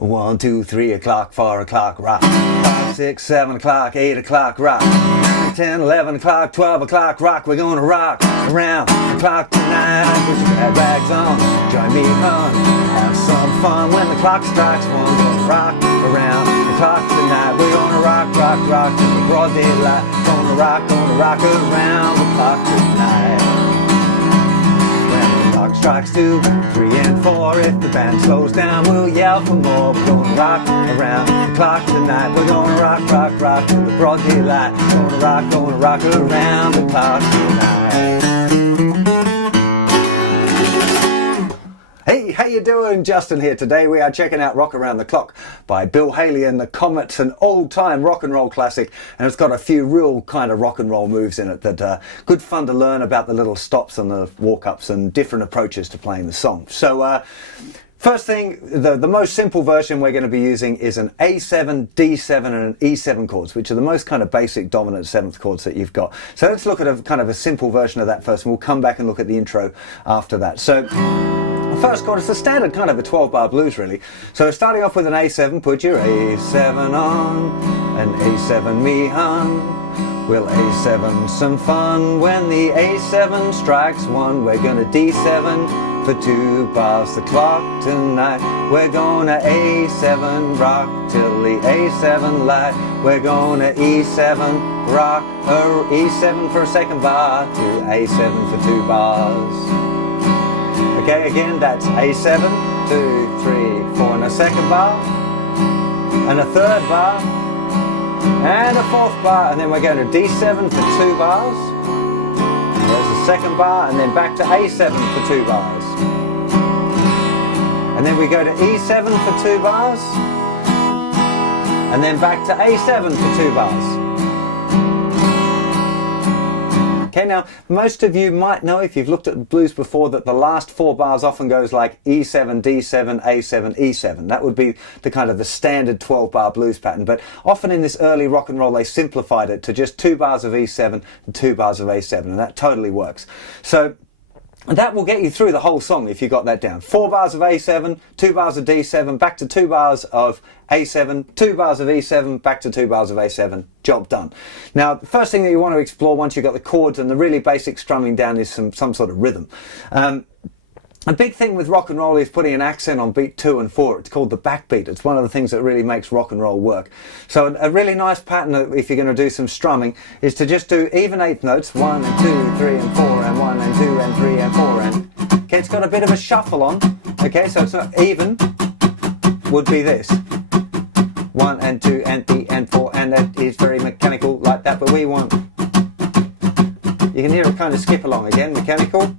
1, 2, 3 o'clock, 4 o'clock, rock. 5, 6, 7 o'clock, 8 o'clock, rock. 9, 10, 11 o'clock, 12 o'clock, rock. We're gonna rock around the clock tonight. Put your bad rags on, join me on. Have some fun when the clock strikes 1. Gonna rock around the clock tonight. We're gonna rock, rock, rock till the broad daylight. Gonna rock around the clock tonight. When the clock strikes 2, 3 and 4. If the band slows down, we'll yell for more. We're gonna rock around the clock tonight. We're gonna rock, rock, rock till the broad daylight. Gonna rock around the clock tonight. Hey, how you doing? Justin here. Today we are checking out Rock Around the Clock by Bill Haley and the Comets, an old-time rock and roll classic, and it's got a few real kind of rock and roll moves in it that are good fun to learn about, the little stops and the walk-ups and different approaches to playing the song. So first thing, the most simple version we're going to be using is an A7, D7 and an E7 chords, which are the most kind of basic dominant 7th chords that you've got. So let's look at a kind of a simple version of that first, and we'll come back and look at the intro after that. So the first chord is the standard kind of a 12-bar blues really. So starting off with an A7, put your A7 on, an A7 me hum. We'll A7 some fun when the A7 strikes 1. We're gonna D7 for 2 bars the clock tonight. We're gonna A7 rock till the A7 light. We're gonna E7 rock, E7 for a 2nd bar to A7 for 2 bars. Okay, again, that's A7, 2, 3, 4 and a 2nd bar, and a 3rd bar, and a 4th bar, and then we're going to D7 for 2 bars, there's a 2nd bar, and then back to A7 for 2 bars, and then we go to E7 for 2 bars, and then back to A7 for 2 bars. Okay, now most of you might know, if you've looked at blues before, that the last 4 bars often goes like E7, D7, A7, E7. That would be the kind of the standard 12-bar blues pattern. But often in this early rock and roll, they simplified it to just 2 bars of E7 and 2 bars of A7, and that totally works. So that will get you through the whole song if you got that down. 4 bars of A7, 2 bars of D7, back to 2 bars of A7, 2 bars of E7, back to 2 bars of A7, job done. Now, the first thing that you want to explore once you've got the chords and the really basic strumming down is some sort of rhythm. A big thing with rock and roll is putting an accent on beat 2 and 4. It's called the backbeat. It's one of the things that really makes rock and roll work. So a really nice pattern, if you're going to do some strumming, is to just do even 8th notes, 1 and 2, 3 and 4, and 1 and 2 and 3 and 4, and okay, it's got a bit of a shuffle on. Okay, so it's not even, would be this. 1 and 2 and 3 and 4, and that is very mechanical like that, but we want, you can hear it kind of skip along again, mechanical.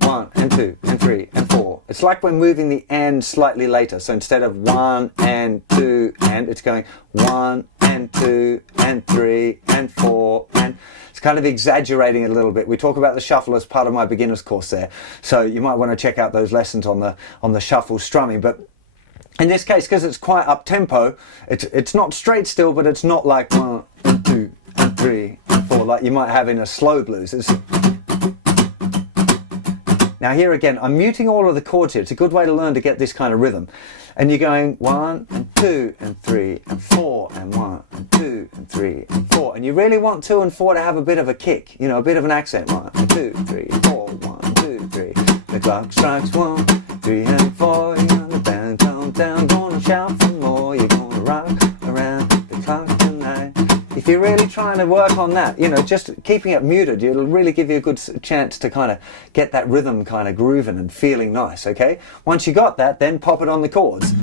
1 and 2 and 3 and 4. It's like we're moving the and slightly later. So instead of 1 and 2 and, it's going 1 and 2 and 3 and 4 and it's kind of exaggerating it a little bit. We talk about the shuffle as part of my beginner's course there. So you might want to check out those lessons on the shuffle strumming. But in this case, because it's quite up tempo, it's not straight still, but it's not like 1 and 2 and 3 and 4 like you might have in a slow blues. Now here again, I'm muting all of the chords here. It's a good way to learn to get this kind of rhythm. And you're going 1 and 2 and 3 and 4 and 1 and 2 and 3 and 4. And you really want 2 and 4 to have a bit of a kick, you know, a bit of an accent. 1 and 2, 3, 4, 1, 2, 3. The clock strikes 1, 3 and 4. You're gonna band calm down, gonna shout for more. You're gonna rock around the clock tonight. If you're really trying to work on that, you know, just keeping it muted, it'll really give you a good chance to kind of get that rhythm kind of grooving and feeling nice, okay? Once you got that, then pop it on the chords.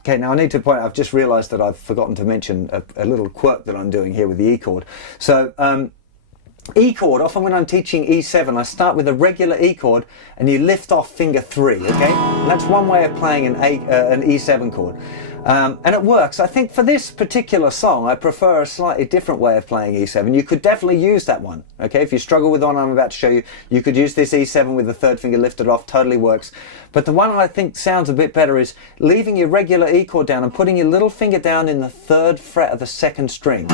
Okay, now I need to point out, I've just realised that I've forgotten to mention a little quirk that I'm doing here with the E chord. So, E chord, often when I'm teaching E7, I start with a regular E chord and you lift off finger 3, okay? And that's one way of playing an E7 chord. And it works. I think for this particular song, I prefer a slightly different way of playing E7. You could definitely use that one. Okay, if you struggle with the one I'm about to show you, you could use this E7 with the third finger lifted off, totally works. But the one I think sounds a bit better is leaving your regular E chord down and putting your little finger down in the 3rd fret of the 2nd string.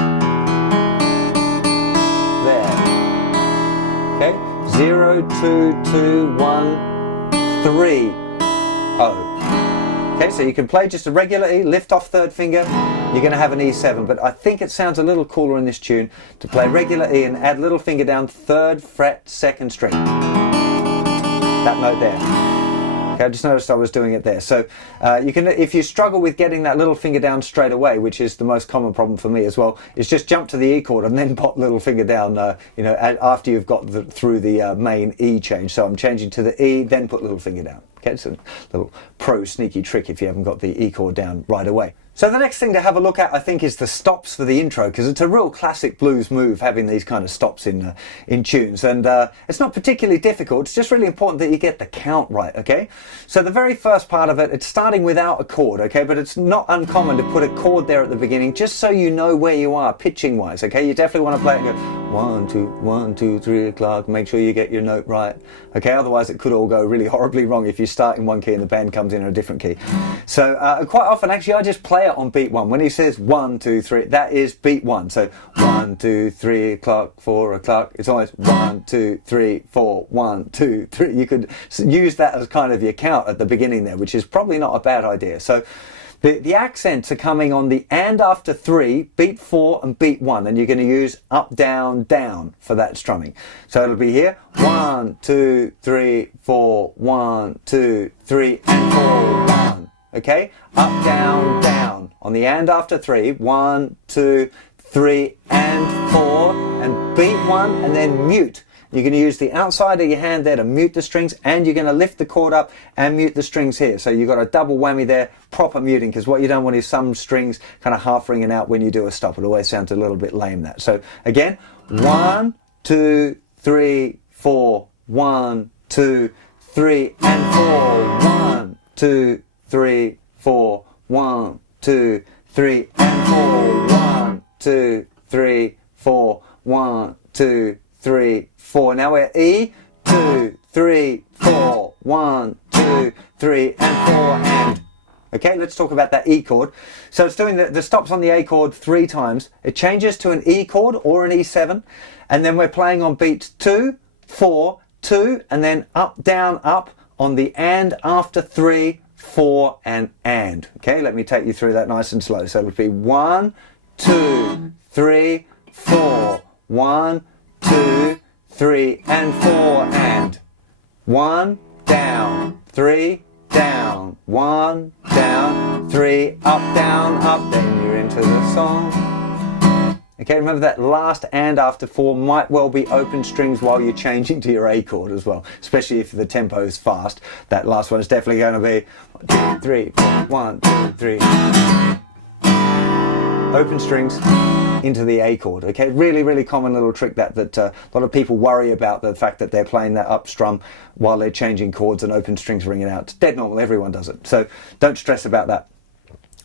There. Okay, 0, 2, 2, 1, 3, O. Okay, so you can play just a regular E, lift off 3rd finger, you're going to have an E7, but I think it sounds a little cooler in this tune to play regular E and add little finger down 3rd fret 2nd string. That note there. Okay, I just noticed I was doing it there. So you can, if you struggle with getting that little finger down straight away, which is the most common problem for me as well, is just jump to the E chord and then pop little finger down, you know, after you've got through the main E change. So I'm changing to the E, then put little finger down. Okay, it's a little pro sneaky trick if you haven't got the E chord down right away. So the next thing to have a look at, I think, is the stops for the intro, because it's a real classic blues move having these kind of stops in tunes, and it's not particularly difficult. It's just really important that you get the count right. Okay, so the very first part of it, it's starting without a chord. Okay, but it's not uncommon to put a chord there at the beginning, just so you know where you are pitching wise. Okay, you definitely want to play it and go 1, 2, 1, 2, 3 o'clock. Make sure you get your note right. Okay, otherwise it could all go really horribly wrong if you start in one key and the band comes in a different key. So quite often, actually, I just play it on beat 1. When he says 1, 2, 3, that is beat 1. So 1, 2, 3 o'clock, 4 o'clock. It's always 1, 2, 3, 4, 1, 2, 3. You could use that as kind of your count at the beginning there, which is probably not a bad idea. So the accents are coming on the and after 3, beat 4 and beat 1, and you're going to use up, down, down for that strumming. So it'll be here 1, 2, 3, 4, 1, 2, 3 and 4, 1. Okay, up, down, down on the and after 3, 1, 2, 3 and 4, and beat 1 and then mute. You're going to use the outside of your hand there to mute the strings, and you're going to lift the chord up and mute the strings here. So you've got a double whammy there, proper muting, because what you don't want is some strings kind of half ringing out when you do a stop. It always sounds a little bit lame, that. So again, 1, 2, 3, 4, 1, 2, 3 and 4, 1, 2, 3, 4, 1, 2, 3 and 4, 1, 2, 3, 4, 1, 2, 3, 4. Now we're E, 2, 3, 4, 1, 2, 3 and 4 and. Okay, let's talk about that E chord. So it's doing the stops on the A chord 3 times. It changes to an E chord or an E7, and then we're playing on beats 2, 4, 2, and then up, down, up on the and after 3, 4 and. Okay, let me take you through that nice and slow. So it'll be 1, 2, 3, 4, 1, 2, 3 and 4 and. 1, down, 3, down, 1, down, 3, up, down, then you're into the song. Okay, remember that last and after 4 might well be open strings while you're changing to your A chord as well, especially if the tempo is fast. That last one is definitely going to be 1, 2, 3, 4, 1, 2, 3. Open strings into the A chord. Okay, really common little trick that a lot of people worry about, the fact that they're playing that up strum while they're changing chords and open strings ringing out. It's dead normal, everyone does it. So don't stress about that.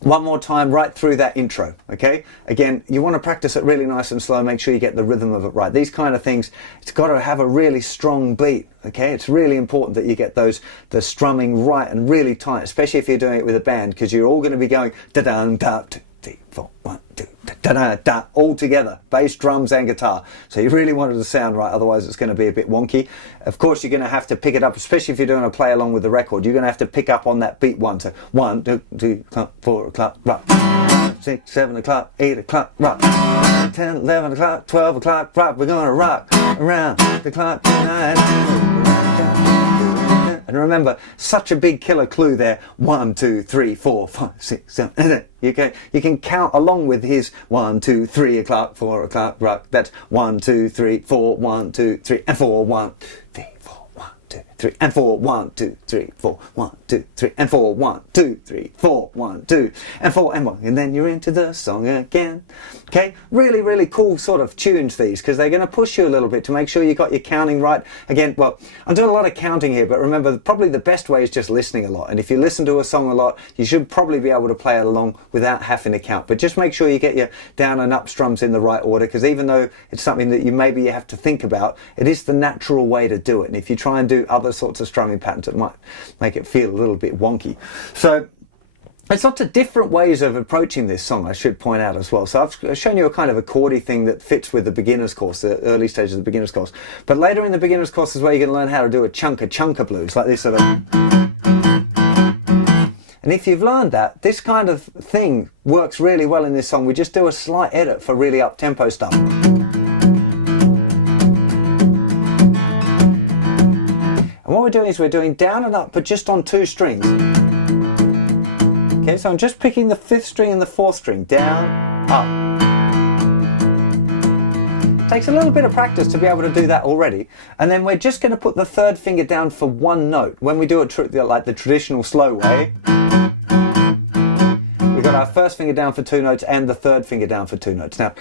One more time right through that intro, okay? Again, you want to practice it really nice and slow, make sure you get the rhythm of it right. These kind of things, it's got to have a really strong beat, okay? It's really important that you get the strumming right and really tight, especially if you're doing it with a band, because you're all going to be going da-da-da, 2, 3, 4, 1, 2, da-da-da, all together, bass, drums and guitar. So you really want it to sound right, otherwise it's going to be a bit wonky. Of course, you're going to have to pick it up, especially if you're doing a play along with the record. You're going to have to pick up on that beat 1. So 1, 2, 3, 4 o'clock, rock. 6, 7 o'clock, 8 o'clock, rock. 10, 11 o'clock, 12 o'clock, rock. We're going to rock around the clock tonight. And remember, such a big killer clue there. 1, 2, 3, 4, 5, 6, 7. You can count along with his 1, 2, 3 o'clock, 4 o'clock, rock. That's 1, 2, 3, 4, 1, 2, 3, and 4, 1, 2, 3, 4, 1, 2, 3, and 4, 1, 2, 3, 4, 1, 2, 3, and 4, 1, 2, 3, 4, 1, 2, and 4, and 1, and then you're into the song again. Okay, really, really cool sort of tunes these, because they're going to push you a little bit to make sure you got your counting right. Again, well, I'm doing a lot of counting here, but remember, probably the best way is just listening a lot. And if you listen to a song a lot, you should probably be able to play it along without having to count. But just make sure you get your down and up strums in the right order, because even though it's something that you maybe have to think about, it is the natural way to do it. And if you try and do other sorts of strumming patterns, it might make it feel a little bit wonky. So there's lots of different ways of approaching this song, I should point out as well. So I've shown you a kind of a chordy thing that fits with the beginner's course, the early stages of the beginner's course. But later in the beginner's course is where you're going to learn how to do a chunker blues, like this sort of. And if you've learned that, this kind of thing works really well in this song. We just do a slight edit for really up-tempo stuff. And what we're doing is we're doing down and up, but just on 2 strings. Okay, so I'm just picking the 5th string and the 4th string, down, up. It takes a little bit of practice to be able to do that already. And then we're just going to put the 3rd finger down for 1 note. When we do it like the traditional slow way, we've got our 1st finger down for 2 notes and the 3rd finger down for 2 notes. Now,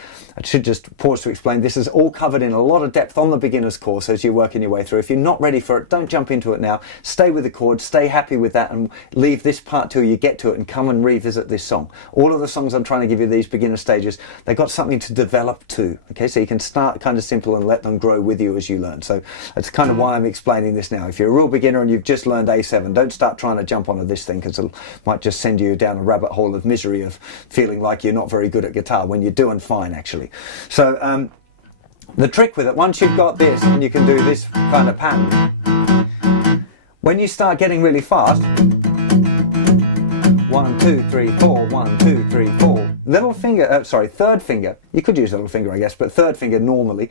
I should just pause to explain, this is all covered in a lot of depth on the beginner's course as you're working your way through. If you're not ready for it, don't jump into it now. Stay with the chords, stay happy with that, and leave this part till you get to it and come and revisit this song. All of the songs I'm trying to give you these beginner stages, they've got something to develop too. Okay, so you can start kind of simple and let them grow with you as you learn. So that's kind of why I'm explaining this now. If you're a real beginner and you've just learned A7, don't start trying to jump onto this thing, because it might just send you down a rabbit hole of misery of feeling like you're not very good at guitar when you're doing fine actually. So the trick with it, once you've got this and you can do this kind of pattern, when you start getting really fast, 1, 2, 3, 4, 1, 2, 3, 4. Little finger, 3rd finger, you could use little finger I guess, but 3rd finger normally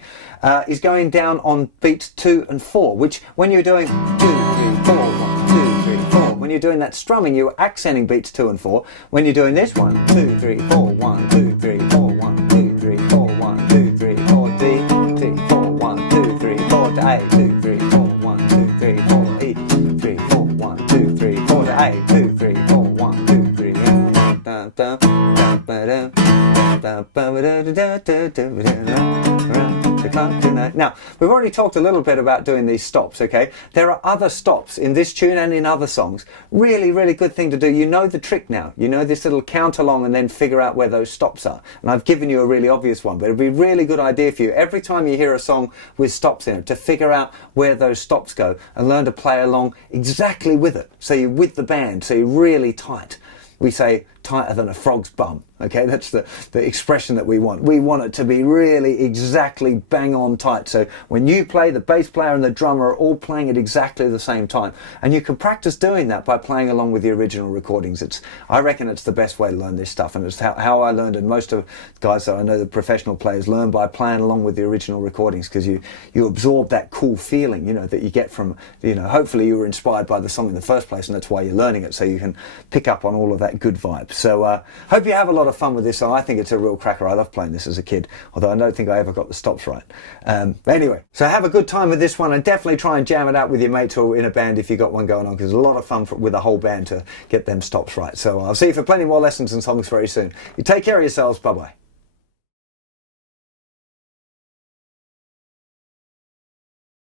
is going down on beats 2 and 4, which when you're doing 2, 3, 4, 1, 2, 3, 4, when you're doing that strumming, you're accenting beats 2 and 4. When you're doing this 1, 2, 3, 4, 1, 2, 3, 4, 1, 2, 3, 4, 1, 2, 3, 4, D, 2, 4, 1, 2, 3, 4 to A, 2, 3, 4, 1, 2, 3, 4, E, 3, 4, 1, 2, 3, 4 to A, 2, 3, 4, 1, 2, 3, Now, we've already talked a little bit about doing these stops, okay? There are other stops in this tune and in other songs. Really, really good thing to do. You know the trick now. You know this little count along and then figure out where those stops are. And I've given you a really obvious one, but it'd be a really good idea for you every time you hear a song with stops in it to figure out where those stops go and learn to play along exactly with it. So you're with the band, so you're really tight. We say tighter than a frog's bum. Okay, that's the expression that we want. We want it to be really exactly bang on tight. So when you play, the bass player and the drummer are all playing at exactly the same time. And you can practice doing that by playing along with the original recordings. I reckon it's the best way to learn this stuff. And it's how I learned, and most of the guys that I know, the professional players, learn by playing along with the original recordings, because you absorb that cool feeling, you know, that you get from, you know, hopefully you were inspired by the song in the first place, and that's why you're learning it, so you can pick up on all of that good vibe. So hope you have a lot of fun with this song. I think it's a real cracker. I love playing this as a kid, although I don't think I ever got the stops right. But anyway, so have a good time with this one, and definitely try and jam it out with your mates or in a band if you've got one going on, because it's a lot of fun with a whole band to get them stops right. So I'll see you for plenty more lessons and songs very soon. You take care of yourselves. Bye bye.